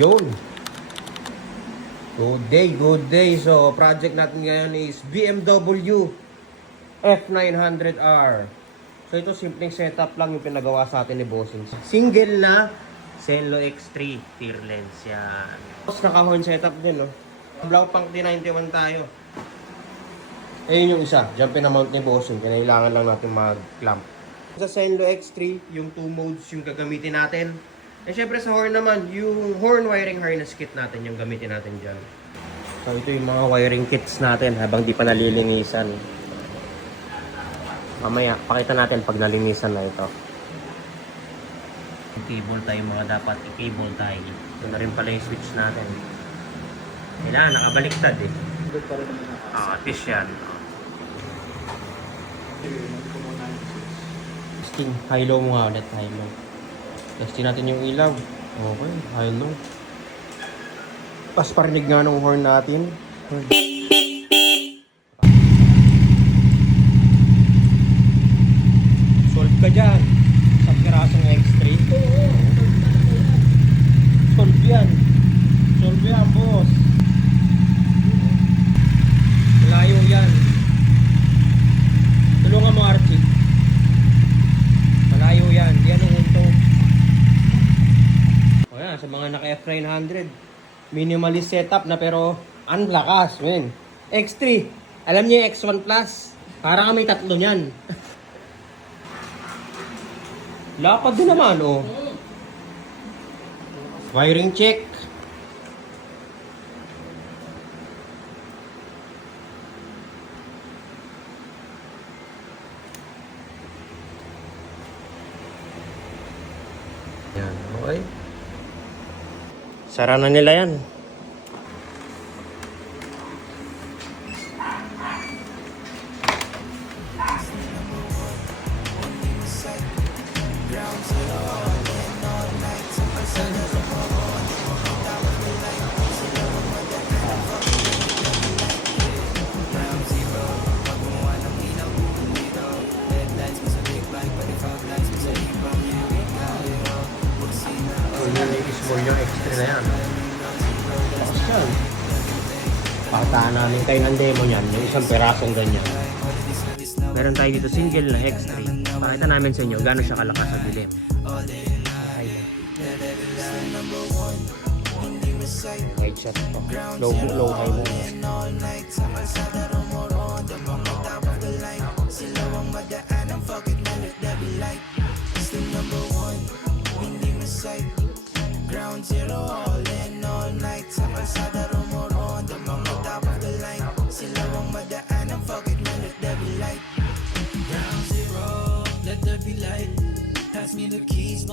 Yun. Good day, good day. So, project natin ngayon is BMW F900R. So, ito simpleng setup lang yung pinagawa sa atin ni Bossing. Single na Zenlo X3 tear lens. Yan. Tapos naka-horn setup din, no? Blancpain D91 tayo. Ayun yung isa. Diyan pinamount ni Bossing. Kailangan lang natin mag-clamp. Sa Zenlo X3, yung 2 modes yung gagamitin natin. Eh, syempre sa horn naman, yung horn wiring harness kit natin yung gamitin natin dyan. So, ito yung mga wiring kits natin habang di pa nalilinisan. Mamaya, pakita natin pag nalinisan na ito. Cable tie mga dapat i-cable tie. Ito na rin pala yung switch natin. Kailangan, nakabaliktad eh. At least yan. Testing, high-low mo nga ulit, high-low. Testing natin yung ilaw. Okay, high-low. Pas parinig nga ng horn natin. Solve ka dyan. Sa pirasong X3. Solve yan. Solve yan, boss. Malayo yan. Tulungan mo, Archie. Malayo yan. Yan ang hunto. O yan, sa mga naka F900. Minimalist setup na pero ang lakas, men. X3. Alam niyo yung X1 Plus? Para kami tatlo niyan. Lapad din naman, oh. Wiring check. Yan, okay. Sara na nila yan. Small yung extra na yan. Tapos yan. Pakitaan namin kayo ng demo yan. Yung isang perasong ganyan. Meron tayo dito single na X3. Pakita namin sa inyo gano'n siya kalakas sa dilim. Right shot po. Low high mo. Ground zero, all in all night. Sa kalsada rumoroon, the mga top of the line. Sila ang madaan, ang fuck it, man, let there be light. Ground zero, let there be light. Pass me the keys,